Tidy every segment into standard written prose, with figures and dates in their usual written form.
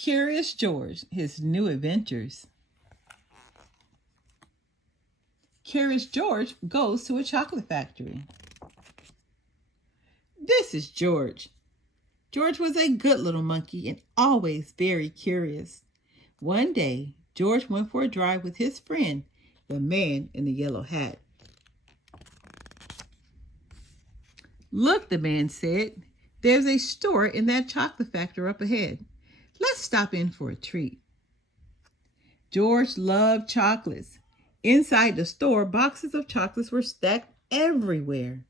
Curious George, his new adventures. Curious George goes to a chocolate factory. This is George. George was a good little monkey and always very curious. One day, George went for a drive with his friend, the man in the yellow hat. "Look," the man said, "there's a store in that chocolate factory up ahead. Let's stop in for a treat." George loved chocolates. Inside the store, boxes of chocolates were stacked everywhere.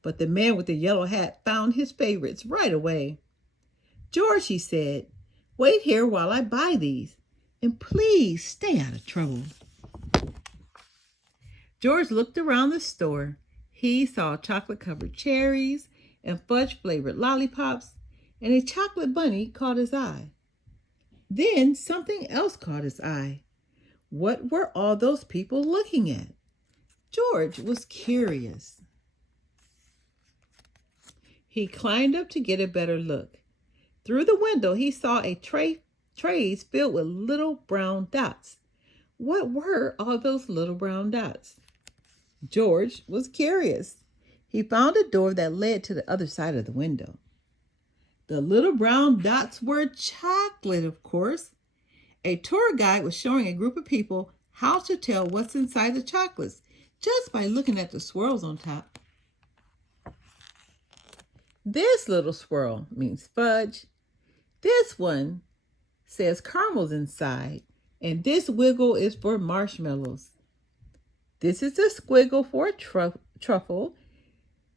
But the man with the yellow hat found his favorites right away. "George," he said, "wait here while I buy these, and please stay out of trouble." George looked around the store. He saw chocolate-covered cherries and fudge-flavored lollipops, and a chocolate bunny caught his eye. Then something else caught his eye. What were all those people looking at? George was curious. He climbed up to get a better look. Through the window, he saw trays filled with little brown dots. What were all those little brown dots? George was curious. He found a door that led to the other side of the window. The little brown dots were chocolate, of course. A tour guide was showing a group of people how to tell what's inside the chocolates just by looking at the swirls on top. This little swirl means fudge. This one says caramels inside, and this wiggle is for marshmallows. This is a squiggle for truffle.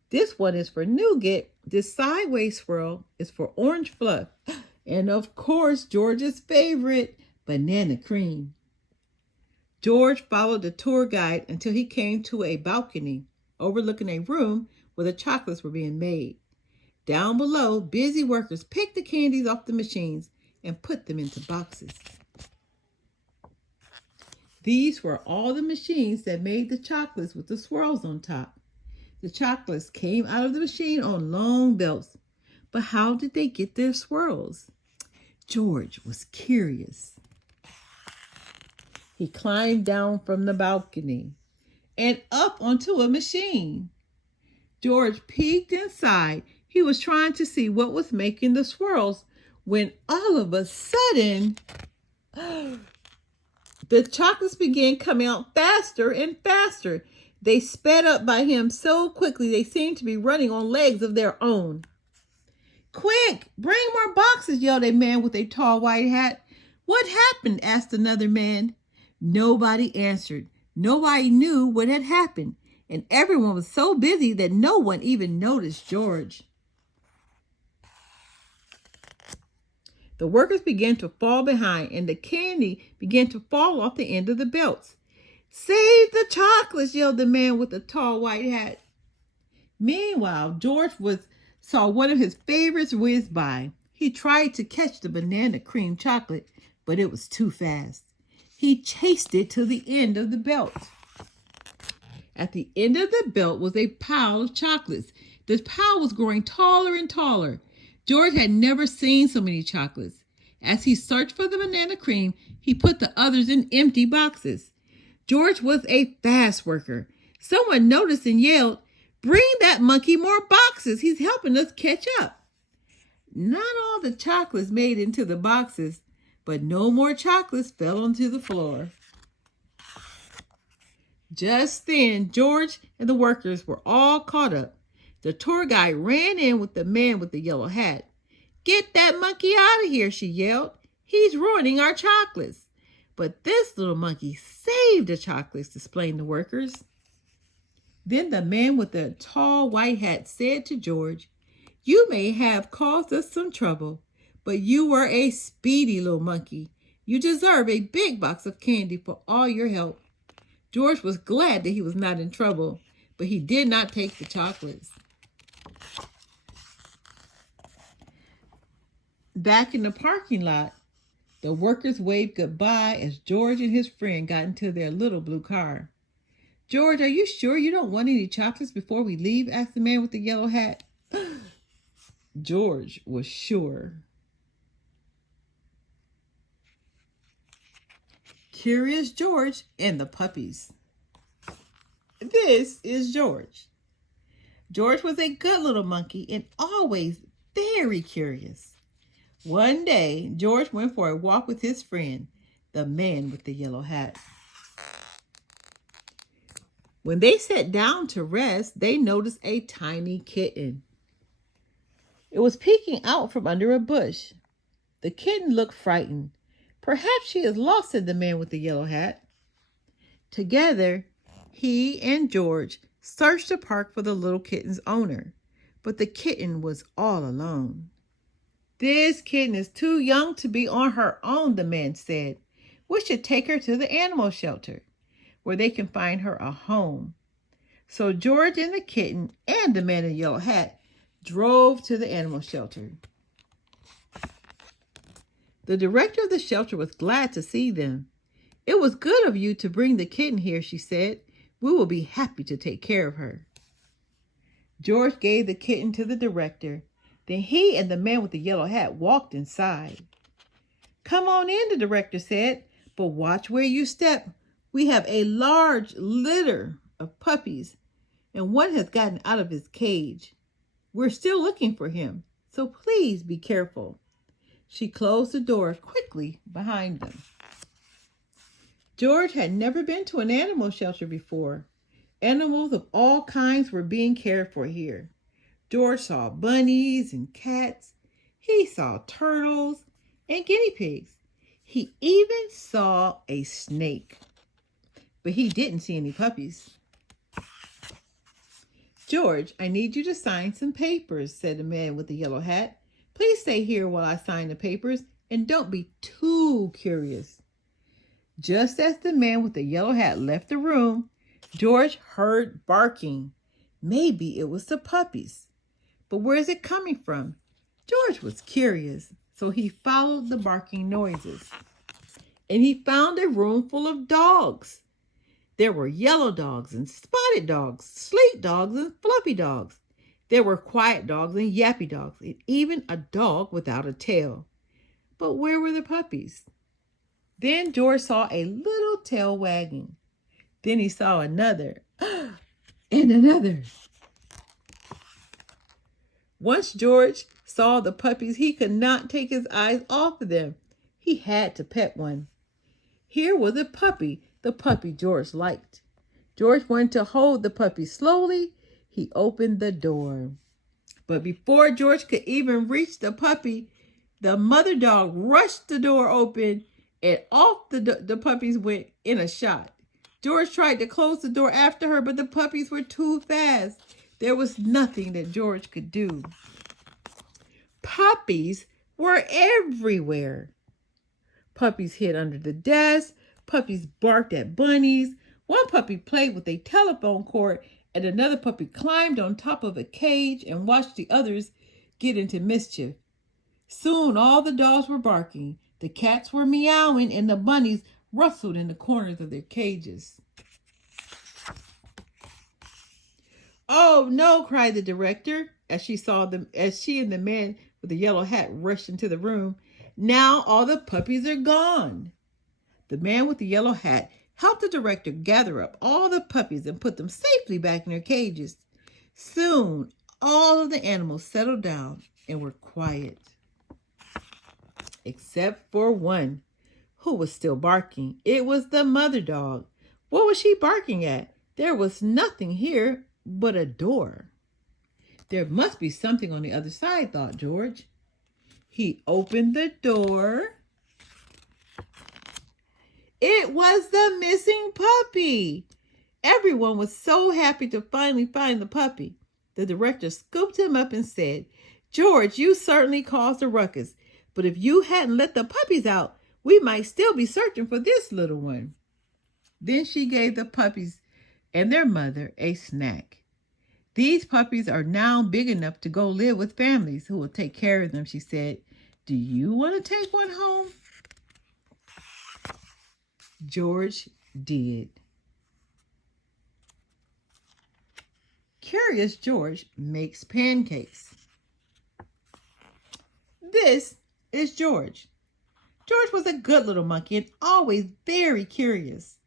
This one is for nougat. This sideways swirl is for orange fluff. And of course, George's favorite, banana cream. George followed the tour guide until he came to a balcony overlooking a room where the chocolates were being made. Down below, busy workers picked the candies off the machines and put them into boxes. These were all the machines that made the chocolates with the swirls on top. The chocolates came out of the machine on long belts. But how did they get their swirls? George was curious. He climbed down from the balcony and up onto a machine. George peeked inside. He was trying to see what was making the swirls when all of a sudden, the chocolates began coming out faster and faster. They sped up by him so quickly they seemed to be running on legs of their own. "Quick, bring more boxes," yelled a man with a tall white hat. "What happened?" asked another man. Nobody answered. Nobody knew what had happened, and everyone was so busy that no one even noticed George. The workers began to fall behind, and the candy began to fall off the end of the belts. "Save the chocolates," yelled the man with the tall white hat. Meanwhile, George saw one of his favorites whiz by. He tried to catch the banana cream chocolate, but it was too fast. He chased it to the end of the belt. At the end of the belt was a pile of chocolates. The pile was growing taller and taller. George had never seen so many chocolates. As he searched for the banana cream, he put the others in empty boxes. George was a fast worker. Someone noticed and yelled, "Bring that monkey more boxes. He's helping us catch up." Not all the chocolates made into the boxes, but no more chocolates fell onto the floor. Just then, George and the workers were all caught up. The tour guide ran in with the man with the yellow hat. "Get that monkey out of here," she yelled. "He's ruining our chocolates." But this little monkey saved the chocolates, explained the workers. Then the man with the tall white hat said to George, "You may have caused us some trouble, but you were a speedy little monkey. You deserve a big box of candy for all your help." George was glad that he was not in trouble, but he did not take the chocolates. Back in the parking lot, the workers waved goodbye as George and his friend got into their little blue car. "George, are you sure you don't want any chocolates before we leave?" asked the man with the yellow hat. George was sure. Curious George and the Puppies. This is George. George was a good little monkey and always very curious. One day, George went for a walk with his friend, the man with the yellow hat. When they sat down to rest, they noticed a tiny kitten. It was peeking out from under a bush. The kitten looked frightened. Perhaps she is lost, said the man with the yellow hat. Together, he and George searched the park for the little kitten's owner, but the kitten was all alone. This kitten is too young to be on her own, the man said. We should take her to the animal shelter, where they can find her a home. So George and the kitten and the man in the yellow hat drove to the animal shelter. The director of the shelter was glad to see them. It was good of you to bring the kitten here, she said. We will be happy to take care of her. George gave the kitten to the director. Then he and the man with the yellow hat walked inside. Come on in, the director said, but watch where you step. We have a large litter of puppies, and one has gotten out of his cage. We're still looking for him, so please be careful. She closed the door quickly behind them. George had never been to an animal shelter before. Animals of all kinds were being cared for here. George saw bunnies and cats. He saw turtles and guinea pigs. He even saw a snake. But he didn't see any puppies. George, I need you to sign some papers, said the man with the yellow hat. Please stay here while I sign the papers, and don't be too curious. Just as the man with the yellow hat left the room, George heard barking. Maybe it was the puppies. But where is it coming from? George was curious, so he followed the barking noises. And he found a room full of dogs. There were yellow dogs and spotted dogs, sleek dogs and fluffy dogs. There were quiet dogs and yappy dogs, and even a dog without a tail. But where were the puppies? Then George saw a little tail wagging. Then he saw another and another. Once George saw the puppies, he could not take his eyes off of them. He had to pet one. Here was a puppy, the puppy George liked. George wanted to hold the puppy slowly. He opened the door. But before George could even reach the puppy, the mother dog rushed the door open and off the puppies went in a shot. George tried to close the door after her, but the puppies were too fast. There was nothing that George could do. Puppies were everywhere. Puppies hid under the desk. Puppies barked at bunnies. One puppy played with a telephone cord, and another puppy climbed on top of a cage and watched the others get into mischief. Soon all the dogs were barking, the cats were meowing, and the bunnies rustled in the corners of their cages. Oh no, cried the director as she and the man with the yellow hat rushed into the room. Now all the puppies are gone. The man with the yellow hat helped the director gather up all the puppies and put them safely back in their cages. Soon all of the animals settled down and were quiet, except for one who was still barking. It was the mother dog. What was she barking at? There was nothing here but a door. There must be something on the other side, thought George. He opened the door. It was the missing puppy. Everyone was so happy to finally find the puppy. The director scooped him up and said, George, you certainly caused a ruckus, but if you hadn't let the puppies out, we might still be searching for this little one. Then she gave the puppies and their mother a snack. These puppies are now big enough to go live with families who will take care of them, she said. Do you want to take one home? George did. Curious George makes pancakes. This is George. George was a good little monkey and always very curious.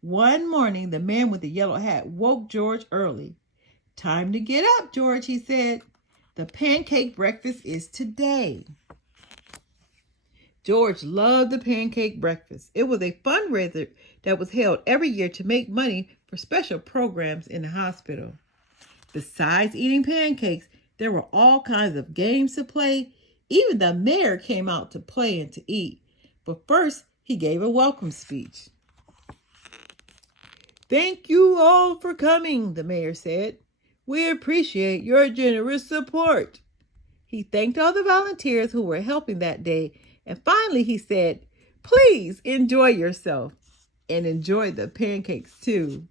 One morning, the man with the yellow hat woke George early. "Time to get up, George," he said. "The pancake breakfast is today." George loved the pancake breakfast. It was a fundraiser that was held every year to make money for special programs in the hospital. Besides eating pancakes, there were all kinds of games to play. Even the mayor came out to play and to eat. But first, he gave a welcome speech. "Thank you all for coming," the mayor said. "We appreciate your generous support." He thanked all the volunteers who were helping that day, and finally he said, "Please enjoy yourself and enjoy the pancakes too."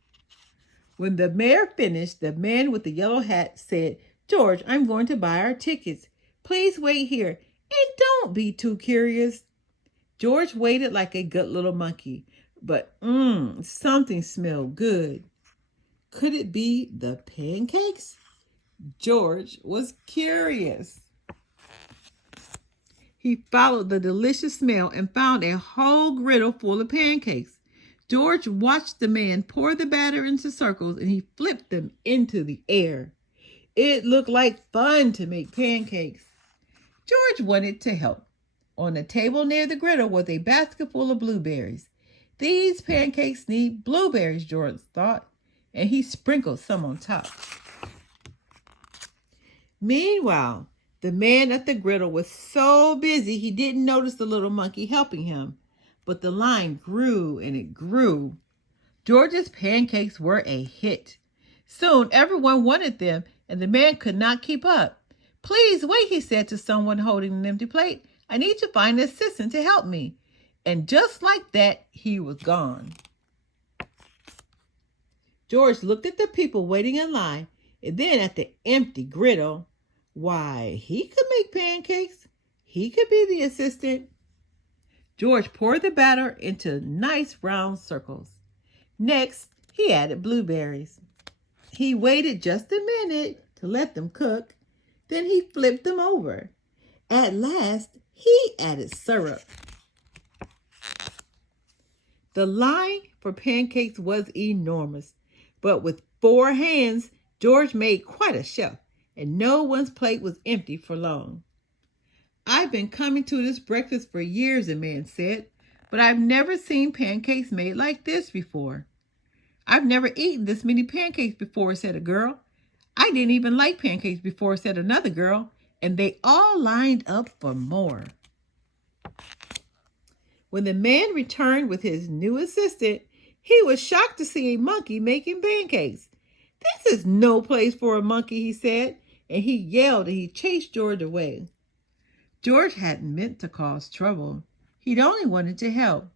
When the mayor finished, the man with the yellow hat said, "George, I'm going to buy our tickets. Please wait here and don't be too curious." George waited like a good little monkey, but something smelled good. Could it be the pancakes? George was curious. He followed the delicious smell and found a whole griddle full of pancakes. George watched the man pour the batter into circles and he flipped them into the air. It looked like fun to make pancakes. George wanted to help. On the table near the griddle was a basket full of blueberries. "These pancakes need blueberries," George thought, and he sprinkled some on top. Meanwhile, the man at the griddle was so busy he didn't notice the little monkey helping him. But the line grew and it grew. George's pancakes were a hit. Soon everyone wanted them and the man could not keep up. "Please wait," he said to someone holding an empty plate. "I need to find an assistant to help me." And just like that, he was gone. George looked at the people waiting in line and then at the empty griddle. Why, he could make pancakes. He could be the assistant. George poured the batter into nice round circles. Next, he added blueberries. He waited just a minute to let them cook. Then he flipped them over. At last, he added syrup. The line for pancakes was enormous, but with 4 hands, George made quite a chef, and no one's plate was empty for long. "I've been coming to this breakfast for years," the man said, "but I've never seen pancakes made like this before." "I've never eaten this many pancakes before," said a girl. "I didn't even like pancakes before," said another girl, and they all lined up for more. When the man returned with his new assistant, he was shocked to see a monkey making pancakes. "This is no place for a monkey," he said, and he yelled and he chased George away. George hadn't meant to cause trouble. He'd only wanted to help.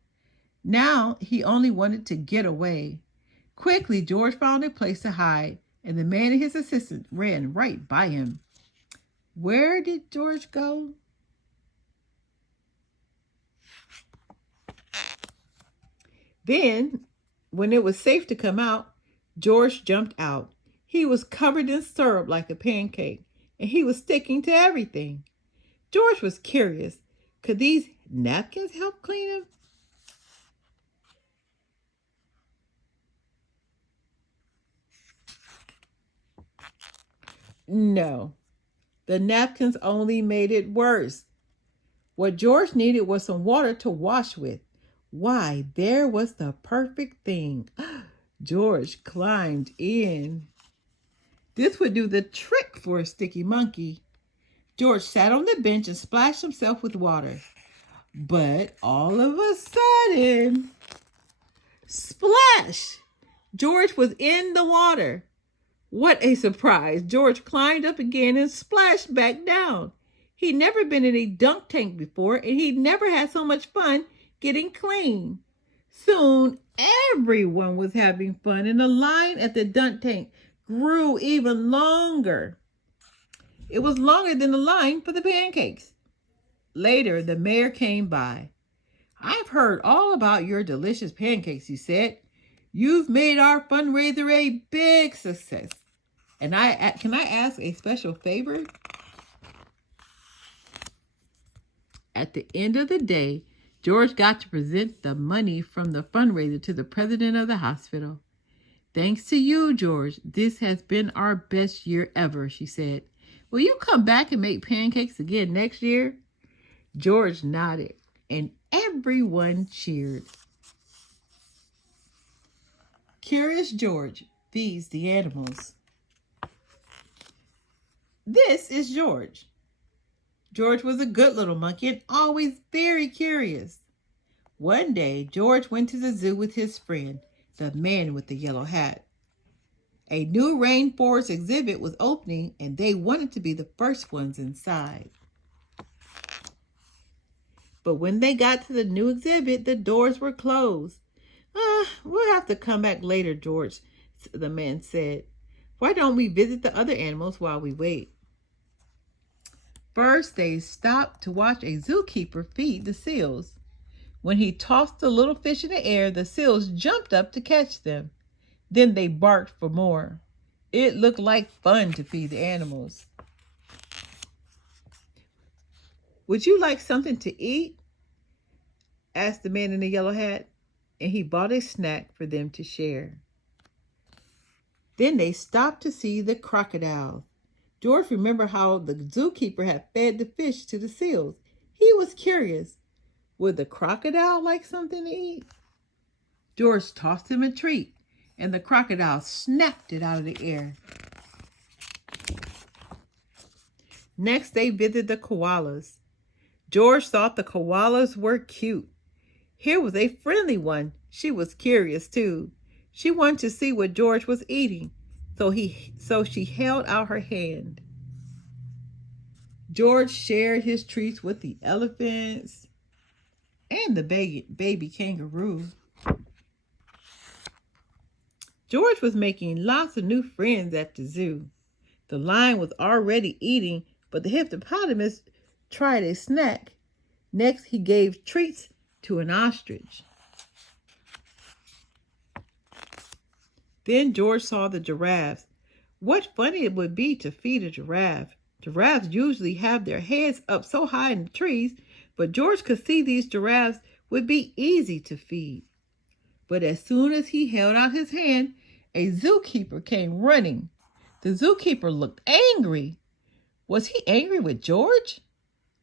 Now he only wanted to get away. Quickly, George found a place to hide, and the man and his assistant ran right by him. Where did George go? Then, when it was safe to come out, George jumped out. He was covered in syrup like a pancake, and he was sticking to everything. George was curious. Could these napkins help clean him? No, the napkins only made it worse. What George needed was some water to wash with. Why, there was the perfect thing. George climbed in. This would do the trick for a sticky monkey. George sat on the bench and splashed himself with water. But all of a sudden, splash! George was in the water. What a surprise. George climbed up again and splashed back down. He'd never been in a dunk tank before, and he'd never had so much fun getting clean. Soon, everyone was having fun, and the line at the dunk tank grew even longer. It was longer than the line for the pancakes. Later, the mayor came by. "I've heard all about your delicious pancakes," he said. "You've made our fundraiser a big success. And can I ask a special favor?" At the end of the day, George got to present the money from the fundraiser to the president of the hospital. "Thanks to you, George, this has been our best year ever," she said. "Will you come back and make pancakes again next year?" George nodded, and everyone cheered. Curious George feeds the animals. This is George. George was a good little monkey and always very curious. One day, George went to the zoo with his friend, the man with the yellow hat. A new rainforest exhibit was opening, and they wanted to be the first ones inside. But when they got to the new exhibit, the doors were closed. We'll have to come back later, George," the man said. "Why don't we visit the other animals while we wait?" First, they stopped to watch a zookeeper feed the seals. When he tossed the little fish in the air, the seals jumped up to catch them. Then they barked for more. It looked like fun to feed the animals. "Would you like something to eat?" asked the man in the yellow hat, and he bought a snack for them to share. Then they stopped to see the crocodiles. George remembered how the zookeeper had fed the fish to the seals. He was curious. Would the crocodile like something to eat? George tossed him a treat, and the crocodile snapped it out of the air. Next, they visited the koalas. George thought the koalas were cute. Here was a friendly one. She was curious, too. She wanted to see what George was eating, so she held out her hand. George shared his treats with the elephants and the baby kangaroo. George was making lots of new friends at the zoo. The lion was already eating, but the hippopotamus tried a snack. Next, he gave treats to an ostrich. Then George saw the giraffes. What fun it would be to feed a giraffe. Giraffes usually have their heads up so high in the trees, but George could see these giraffes would be easy to feed. But as soon as he held out his hand, a zookeeper came running. The zookeeper looked angry. Was he angry with George?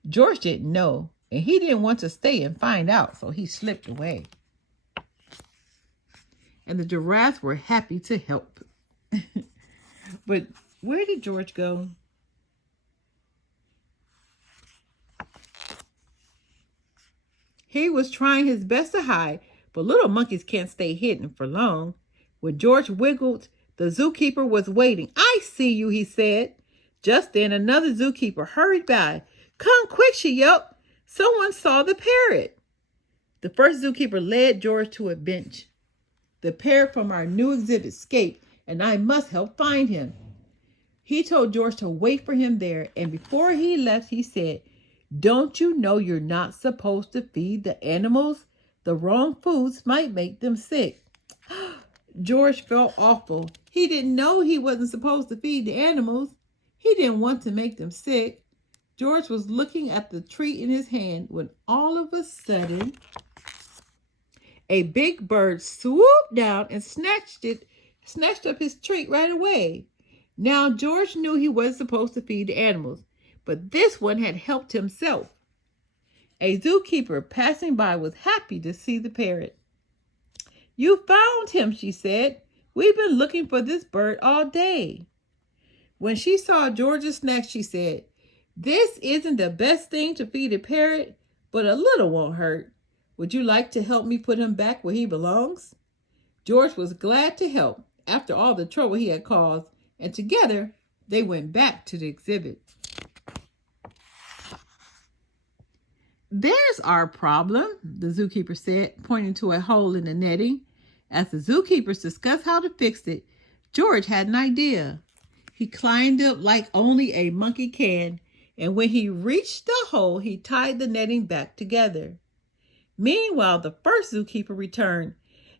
George didn't know, and he didn't want to stay and find out, so he slipped away. And the giraffes were happy to help. But where did George go? He was trying his best to hide, but little monkeys can't stay hidden for long. When George wiggled, the zookeeper was waiting. "I see you," he said. Just then, another zookeeper hurried by. "Come quick," she yelped. "Someone saw the parrot." The first zookeeper led George to a bench. "The parrot from our new exhibit escaped, and I must help find him." He told George to wait for him there, and before he left, he said, "Don't you know you're not supposed to feed the animals? The wrong foods might make them sick." George felt awful. He didn't know he wasn't supposed to feed the animals. He didn't want to make them sick. George was looking at the treat in his hand when all of a sudden, a big bird swooped down and snatched up his treat right away. Now George knew he wasn't supposed to feed the animals, but this one had helped himself. A zookeeper passing by was happy to see the parrot. "You found him," she said. "We've been looking for this bird all day." When she saw George's snack, she said, "This isn't the best thing to feed a parrot, but a little won't hurt. Would you like to help me put him back where he belongs?" George was glad to help after all the trouble he had caused, and together they went back to the exhibit. "There's our problem," the zookeeper said, pointing to a hole in the netting. As the zookeepers discussed how to fix it, George had an idea. He climbed up like only a monkey can, and when he reached the hole, he tied the netting back together. Meanwhile, the first zookeeper returned.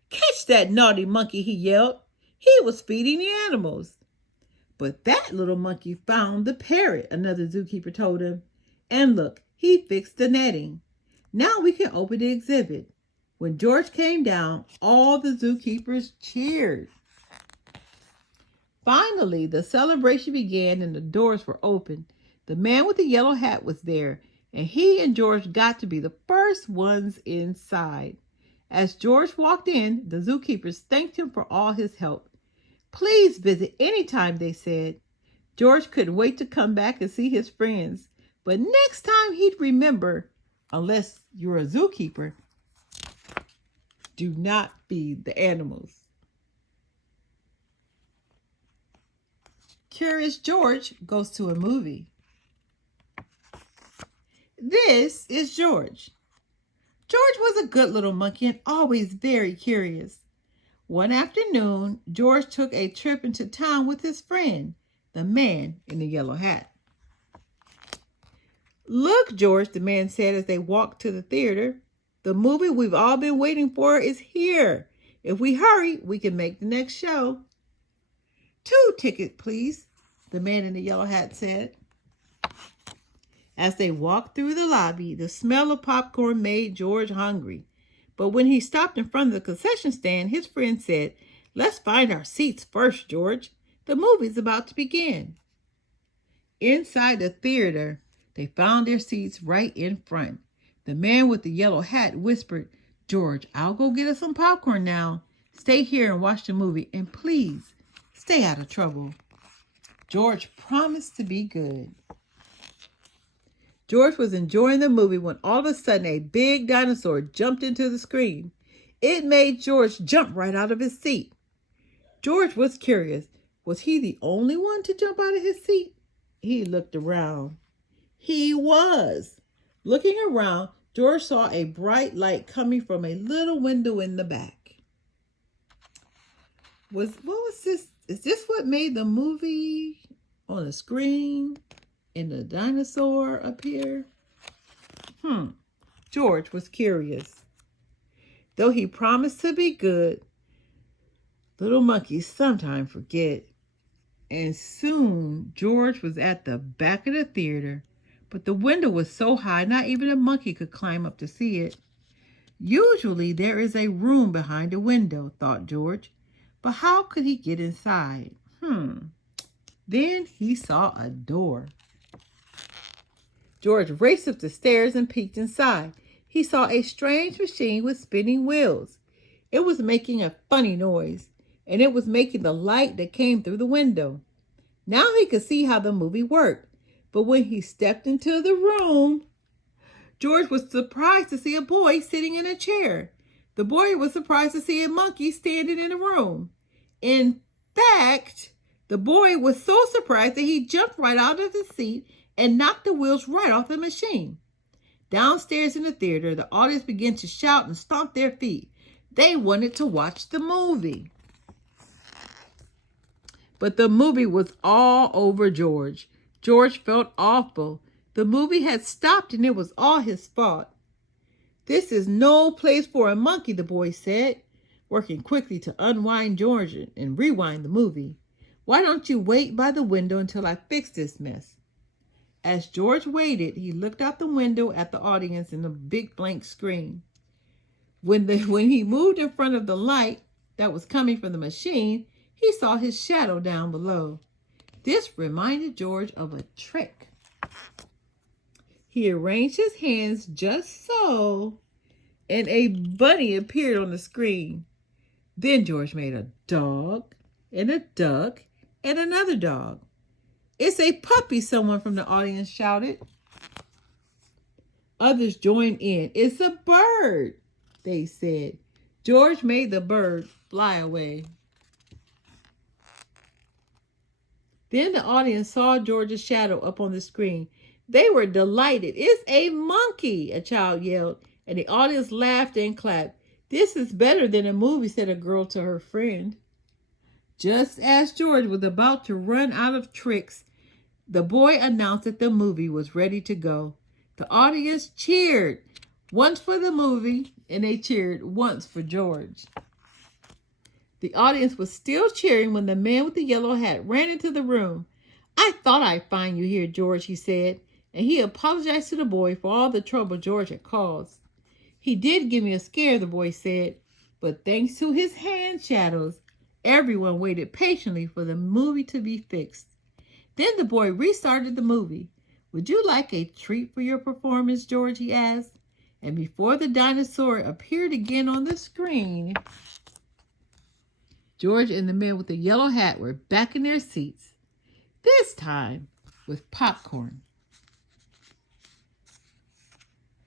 "Catch that naughty monkey," he yelled. He was feeding the animals. "But that little monkey found the parrot," another zookeeper told him. "And look, he fixed the netting. Now we can open the exhibit. When George came down, all the zookeepers cheered. Finally, the celebration began and the doors were opened. The man with the yellow hat was there, and he and George got to be the first ones inside. As George walked in, the zookeepers thanked him for all his help. Please visit anytime, they said. George couldn't wait to come back and see his friends. But next time he'd remember, unless you're a zookeeper, do not feed the animals. Curious George goes to a movie. This is George. George was a good little monkey and always very curious. One afternoon, George took a trip into town with his friend, the man in the yellow hat. Look, George, the man said as they walked to the theater. The movie we've all been waiting for is here. If we hurry, we can make the next show. 2 tickets, please, the man in the yellow hat said. As they walked through the lobby, the smell of popcorn made George hungry. But when he stopped in front of the concession stand, his friend said, "Let's find our seats first, George. The movie's about to begin." Inside the theater, they found their seats right in front. The man with the yellow hat whispered, "George, I'll go get us some popcorn now. Stay here and watch the movie, and please, stay out of trouble." George promised to be good. George was enjoying the movie when all of a sudden a big dinosaur jumped into the screen. It made George jump right out of his seat. George was curious. Was he the only one to jump out of his seat? He looked around. He was. Looking around, George saw a bright light coming from a little window in the back. What was this? Is this what made the movie on the screen? And the dinosaur up here? George was curious. Though he promised to be good, little monkeys sometimes forget. And soon George was at the back of the theater, but the window was so high not even a monkey could climb up to see it. Usually there is a room behind the window, thought George, but how could he get inside? Then he saw a door. George raced up the stairs and peeked inside. He saw a strange machine with spinning wheels. It was making a funny noise, and it was making the light that came through the window. Now he could see how the movie worked, but when he stepped into the room, George was surprised to see a boy sitting in a chair. The boy was surprised to see a monkey standing in the room. In fact, the boy was so surprised that he jumped right out of his seat and knocked the wheels right off the machine. Downstairs in the theater, the audience began to shout and stomp their feet. They wanted to watch the movie. But the movie was all over George. George felt awful. The movie had stopped and it was all his fault. "This is no place for a monkey," the boy said, working quickly to unwind George and rewind the movie. "Why don't you wait by the window until I fix this mess?" As George waited, he looked out the window at the audience in the big blank screen. When he moved in front of the light that was coming from the machine, he saw his shadow down below. This reminded George of a trick. He arranged his hands just so, and a bunny appeared on the screen. Then George made a dog and a duck and another dog. "It's a puppy," someone from the audience shouted. Others joined in. "It's a bird," they said. George made the bird fly away. Then the audience saw George's shadow up on the screen. They were delighted. "It's a monkey," a child yelled, and the audience laughed and clapped. "This is better than a movie," said a girl to her friend. Just as George was about to run out of tricks, the boy announced that the movie was ready to go. The audience cheered once for the movie, and they cheered once for George. The audience was still cheering when the man with the yellow hat ran into the room. "I thought I'd find you here, George," he said, and he apologized to the boy for all the trouble George had caused. He did give me a scare, the boy said, but thanks to his hand shadows, everyone waited patiently for the movie to be fixed. Then the boy restarted the movie. Would you like a treat for your performance, George? He asked. And before the dinosaur appeared again on the screen, George and the man with the yellow hat were back in their seats, this time with popcorn.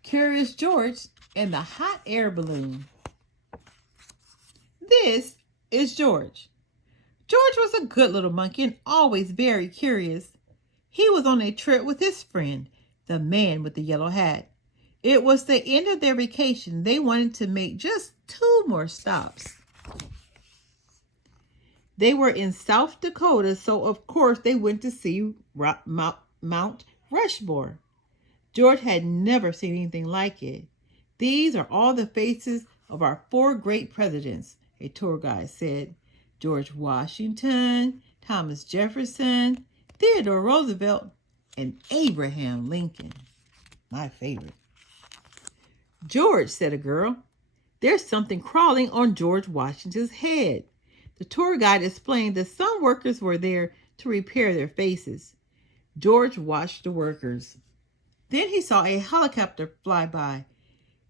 Curious George and the hot air balloon. This is George. George was a good little monkey and always very curious. He was on a trip with his friend, the man with the yellow hat. It was the end of their vacation. They wanted to make just 2 more stops. They were in South Dakota, so of course they went to see Mount Rushmore. George had never seen anything like it. These are all the faces of our 4 great presidents, a tour guide said. George Washington, Thomas Jefferson, Theodore Roosevelt, and Abraham Lincoln. My favorite. George, said a girl, there's something crawling on George Washington's head. The tour guide explained that some workers were there to repair their faces. George watched the workers. Then he saw a helicopter fly by.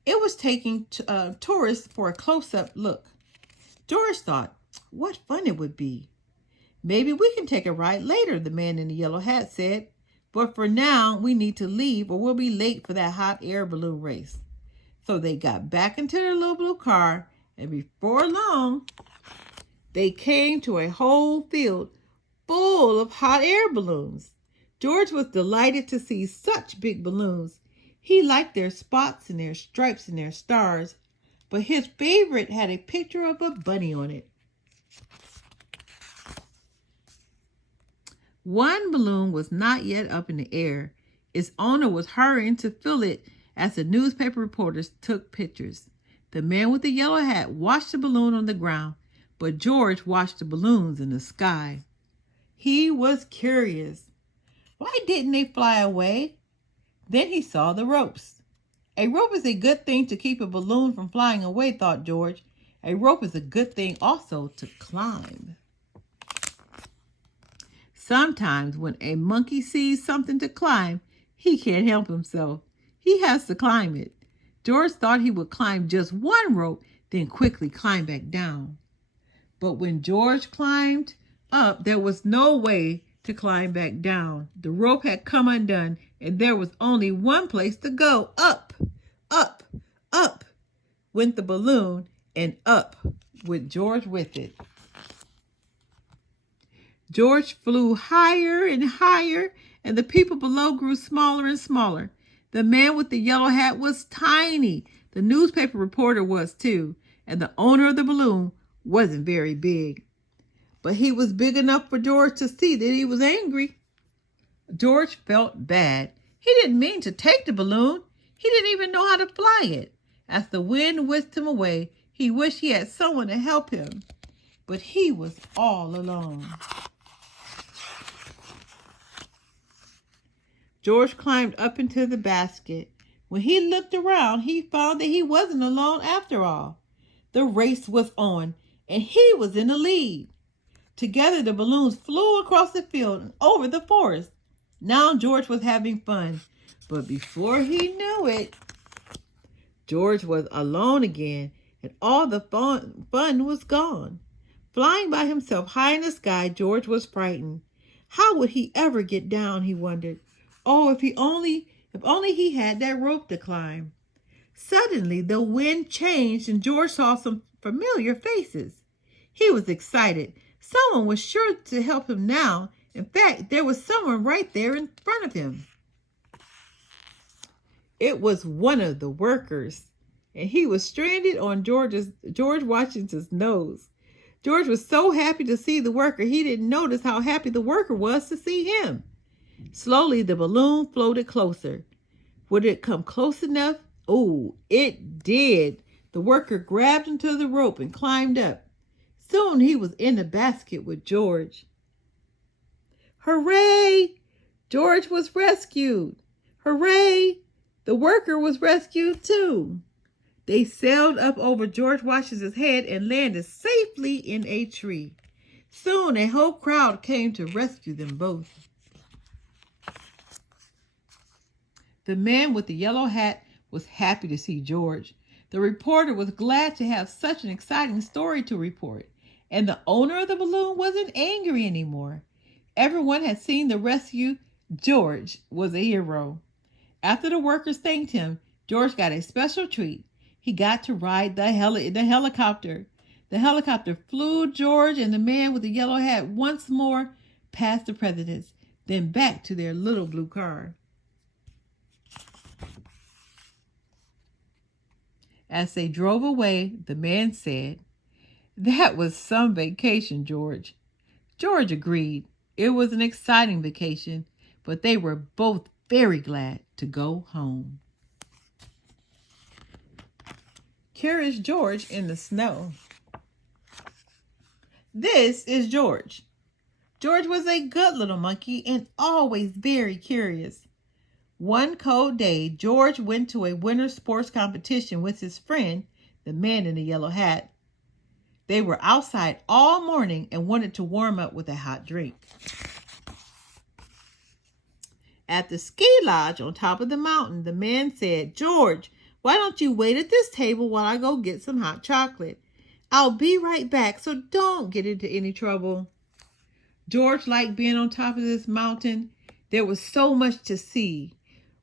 It was taking tourists for a close-up look. George thought, what fun it would be. Maybe we can take a ride later, the man in the yellow hat said. But for now, we need to leave or we'll be late for that hot air balloon race. So they got back into their little blue car, and before long, they came to a whole field full of hot air balloons. George was delighted to see such big balloons. He liked their spots and their stripes and their stars, but his favorite had a picture of a bunny on it. One balloon was not yet up in the air. Its owner was hurrying to fill it as the newspaper reporters took pictures. The man with the yellow hat watched the balloon on the ground, but George watched the balloons in the sky. He was curious. Why didn't they fly away? Then he saw the ropes. A rope is a good thing to keep a balloon from flying away, thought George. A rope is a good thing also to climb. Sometimes when a monkey sees something to climb, he can't help himself. He has to climb it. George thought he would climb just one rope, then quickly climb back down. But when George climbed up, there was no way to climb back down. The rope had come undone, and there was only one place to go. Up, up, up went the balloon, and up went George with it. George flew higher and higher, and the people below grew smaller and smaller. The man with the yellow hat was tiny. The newspaper reporter was too, and the owner of the balloon wasn't very big. But he was big enough for George to see that he was angry. George felt bad. He didn't mean to take the balloon. He didn't even know how to fly it. As the wind whisked him away, he wished he had someone to help him. But he was all alone. George climbed up into the basket. When he looked around, he found that he wasn't alone after all. The race was on, and he was in the lead. Together, the balloons flew across the field and over the forest. Now George was having fun, but before he knew it, George was alone again, and all the fun was gone. Flying by himself high in the sky, George was frightened. How would he ever get down, he wondered. Oh, if only he had that rope to climb. Suddenly, the wind changed and George saw some familiar faces. He was excited. Someone was sure to help him now. In fact, there was someone right there in front of him. It was one of the workers, and he was stranded on George Washington's nose. George was so happy to see the worker, he didn't notice how happy the worker was to see him. Slowly, the balloon floated closer. Would it come close enough? Oh, it did. The worker grabbed onto the rope and climbed up. Soon he was in the basket with George. Hooray! George was rescued. Hooray! The worker was rescued too. They sailed up over George Washington's head and landed safely in a tree. Soon a whole crowd came to rescue them both. The man with the yellow hat was happy to see George. The reporter was glad to have such an exciting story to report, and the owner of the balloon wasn't angry anymore. Everyone had seen the rescue. George was a hero. After the workers thanked him, George got a special treat. He got to ride the helicopter. The helicopter flew George and the man with the yellow hat once more past the presidents, then back to their little blue car. As they drove away, the man said, "That was some vacation, George." George agreed. It was an exciting vacation, but they were both very glad to go home. Curious George in the snow. This is George. George was a good little monkey and always very curious. One cold day, George went to a winter sports competition with his friend, the man in the yellow hat. They were outside all morning and wanted to warm up with a hot drink. At the ski lodge on top of the mountain, the man said, "George, why don't you wait at this table while I go get some hot chocolate? I'll be right back, so don't get into any trouble." George liked being on top of this mountain. There was so much to see.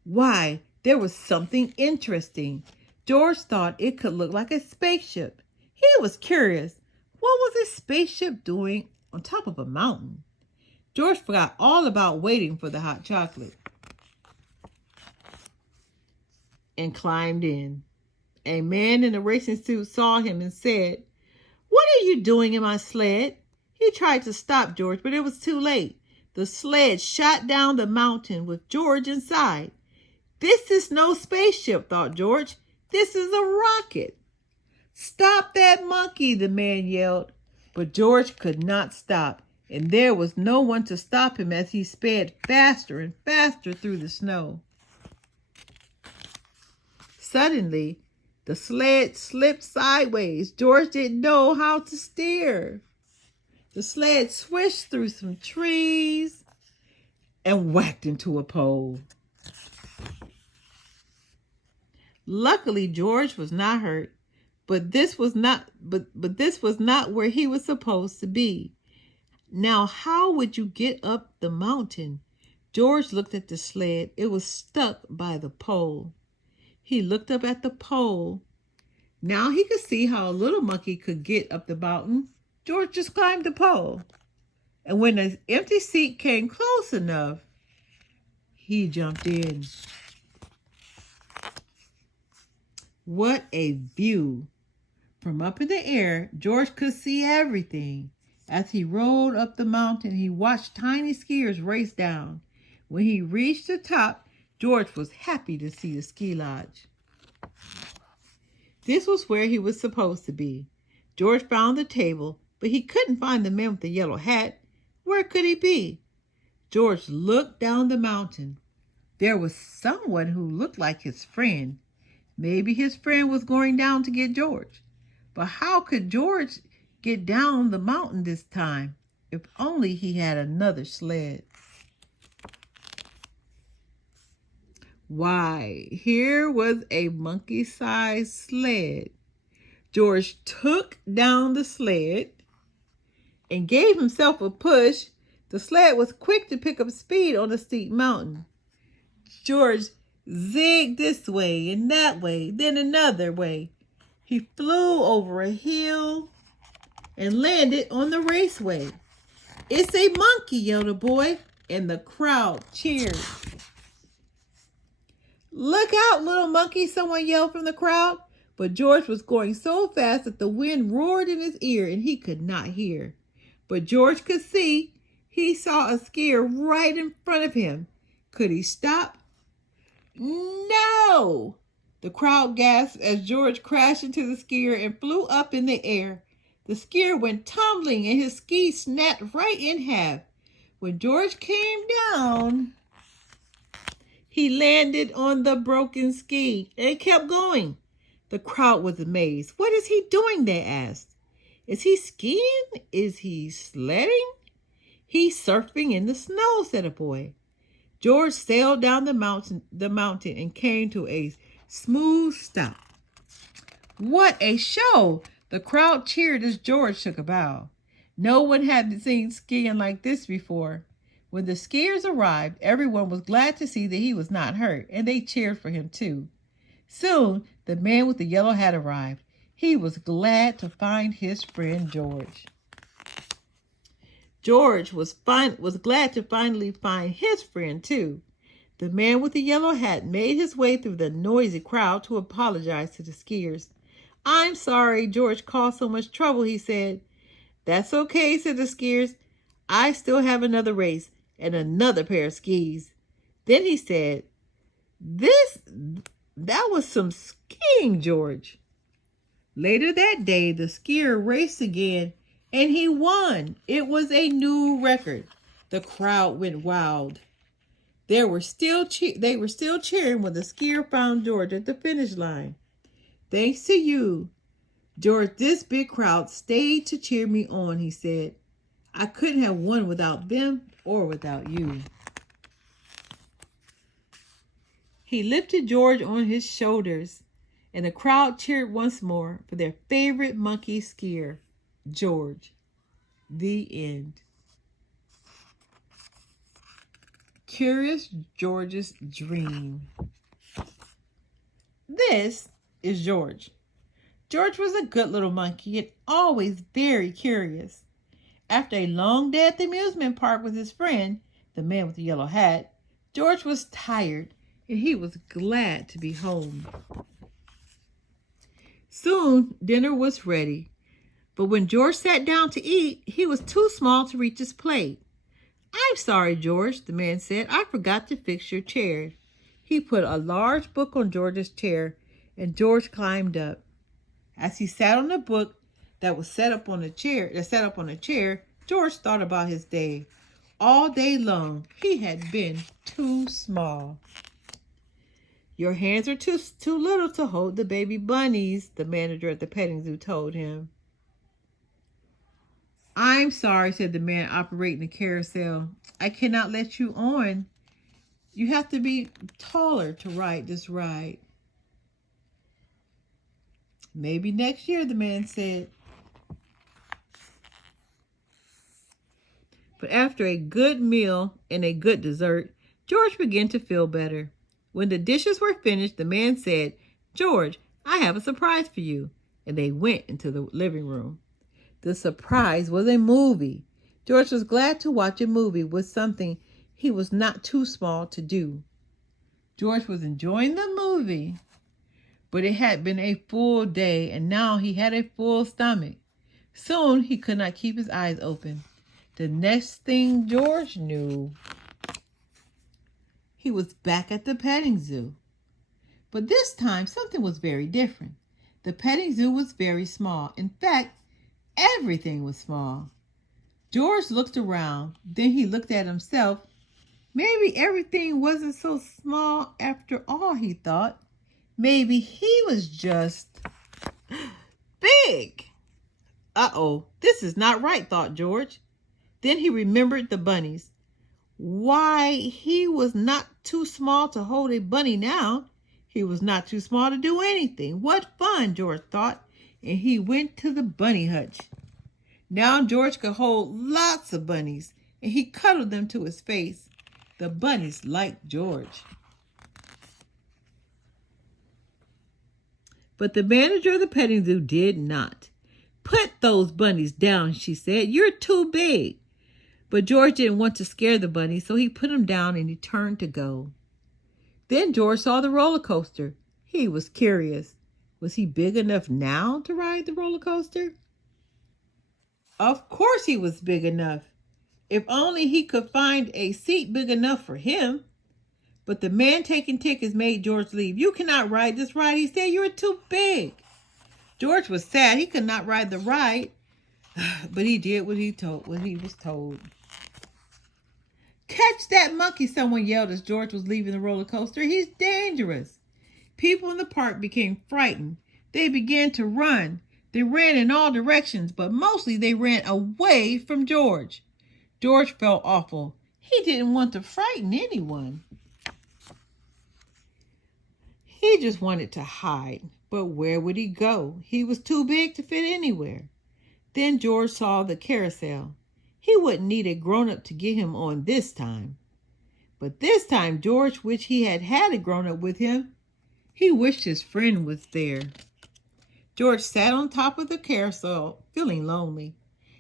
Why, there was something interesting. George thought it could look like a spaceship. He was curious. What was a spaceship doing on top of a mountain? George forgot all about waiting for the hot chocolate and climbed in. A man in a racing suit saw him and said, "What are you doing in my sled?" He tried to stop George, but it was too late. The sled shot down the mountain with George inside. "This is no spaceship," thought George. "This is a rocket." "Stop that monkey," the man yelled. But George could not stop, and there was no one to stop him as he sped faster and faster through the snow. Suddenly, the sled slipped sideways. George didn't know how to steer. The sled swished through some trees and whacked into a pole. Luckily, George was not hurt, but this was not where he was supposed to be. Now, how would you get up the mountain? George looked at the sled. It was stuck by the pole. He looked up at the pole. Now he could see how a little monkey could get up the mountain. George just climbed the pole. And when the empty seat came close enough, he jumped in. What a view! From up in the air, George could see everything. As he rode up the mountain, he watched tiny skiers race down. When he reached the top, George was happy to see the ski lodge. This was where he was supposed to be. George found the table, but he couldn't find the man with the yellow hat. Where could he be? George looked down the mountain. There was someone who looked like his friend. Maybe his friend was going down to get George. But how could George get down the mountain this time? If only he had another sled. Why, here was a monkey-sized sled. George took down the sled and gave himself a push. The sled was quick to pick up speed on a steep mountain. George zigged this way and that way, then another way. He flew over a hill and landed on the raceway. "It's a monkey," yelled a boy, and the crowd cheered. "Look out, little monkey," someone yelled from the crowd. But George was going so fast that the wind roared in his ear and he could not hear. But George could see. He saw a skier right in front of him. Could he stop? No! The crowd gasped as George crashed into the skier and flew up in the air. The skier went tumbling and his ski snapped right in half. When George came down, he landed on the broken ski and kept going. The crowd was amazed. What is he doing? They asked. Is he skiing? Is he sledding? He's surfing in the snow, said a boy. George sailed down the mountain and came to a smooth stop. What a show! The crowd cheered as George took a bow. No one had seen skiing like this before. When the skiers arrived, everyone was glad to see that he was not hurt, and they cheered for him too. Soon, the man with the yellow hat arrived. He was glad to find his friend George. George was glad to finally find his friend too. The man with the yellow hat made his way through the noisy crowd to apologize to the skiers. I'm sorry George caused so much trouble, he said. That's okay, said the skiers. I still have another race and another pair of skis. Then he said, that was some skiing, George. Later that day, the skier raced again, and he won. It was a new record. The crowd went wild. They were still cheering when the skier found George at the finish line. Thanks to you, George, this big crowd stayed to cheer me on, he said. I couldn't have won without them or without you. He lifted George on his shoulders, and the crowd cheered once more for their favorite monkey skier, George. The end. Curious George's Dream. This is George. George was a good little monkey and always very curious. After a long day at the amusement park with his friend, the man with the yellow hat, George was tired and he was glad to be home. Soon, dinner was ready, but when George sat down to eat, he was too small to reach his plate. I'm sorry, George, the man said. I forgot to fix your chair. He put a large book on George's chair, and George climbed up. As he sat on the book that was set up on a chair, George thought about his day. All day long, he had been too small. Your hands are too little to hold the baby bunnies, the manager at the petting zoo told him. I'm sorry, said the man operating the carousel. I cannot let you on. You have to be taller to ride this ride. Maybe next year, the man said. But after a good meal and a good dessert, George began to feel better. When the dishes were finished, the man said, George, I have a surprise for you. And they went into the living room. The surprise was a movie. George was glad to watch a movie with something he was not too small to do. George was enjoying the movie, but it had been a full day, and now he had a full stomach. Soon he could not keep his eyes open. The next thing George knew, he was back at the petting zoo. But this time, something was very different. The petting zoo was very small. In fact, everything was small. George looked around. Then he looked at himself. Maybe everything wasn't so small after all, he thought. Maybe he was just big. Uh-oh, this is not right, thought George. Then he remembered the bunnies. Why, he was not too small to hold a bunny now. He was not too small to do anything. What fun, George thought, and he went to the bunny hutch. Now George could hold lots of bunnies, and he cuddled them to his face. The bunnies liked George. But the manager of the petting zoo did not. Put those bunnies down, she said. You're too big. But George didn't want to scare the bunnies, so he put them down and he turned to go. Then George saw the roller coaster. He was curious. Was he big enough now to ride the roller coaster? Of course he was big enough. If only he could find a seat big enough for him. But the man taking tickets made George leave. You cannot ride this ride, he said. You're too big. George was sad. He could not ride the ride, but he did what he was told. Catch that monkey, someone yelled as George was leaving the roller coaster. He's dangerous. People in the park became frightened. They began to run. They ran in all directions, but mostly they ran away from George. George felt awful. He didn't want to frighten anyone. He just wanted to hide. But where would he go? He was too big to fit anywhere. Then George saw the carousel. He wouldn't need a grown-up to get him on this time. But this time George wished he had had a grown-up with him. He wished his friend was there. George sat on top of the carousel, feeling lonely.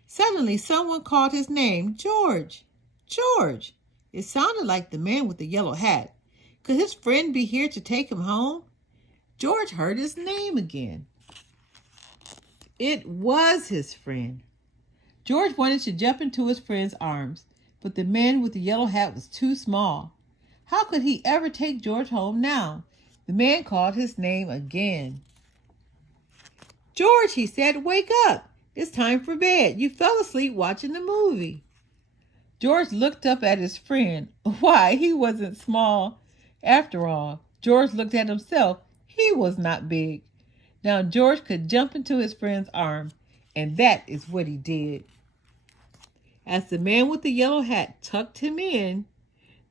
Suddenly someone called his name, George. George. It sounded like the man with the yellow hat. Could his friend be here to take him home? George heard his name again. It was his friend. George wanted to jump into his friend's arms, but the man with the yellow hat was too small. How could he ever take George home now? The man called his name again. George, he said, wake up. It's time for bed. You fell asleep watching the movie. George looked up at his friend. Why, he wasn't small. After all, George looked at himself. He was not big. Now George could jump into his friend's arm, and that is what he did. As the man with the yellow hat tucked him in,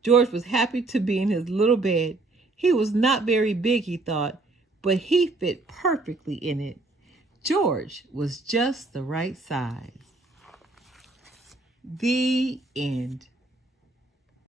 George was happy to be in his little bed. He was not very big, he thought, but he fit perfectly in it. George was just the right size. The end.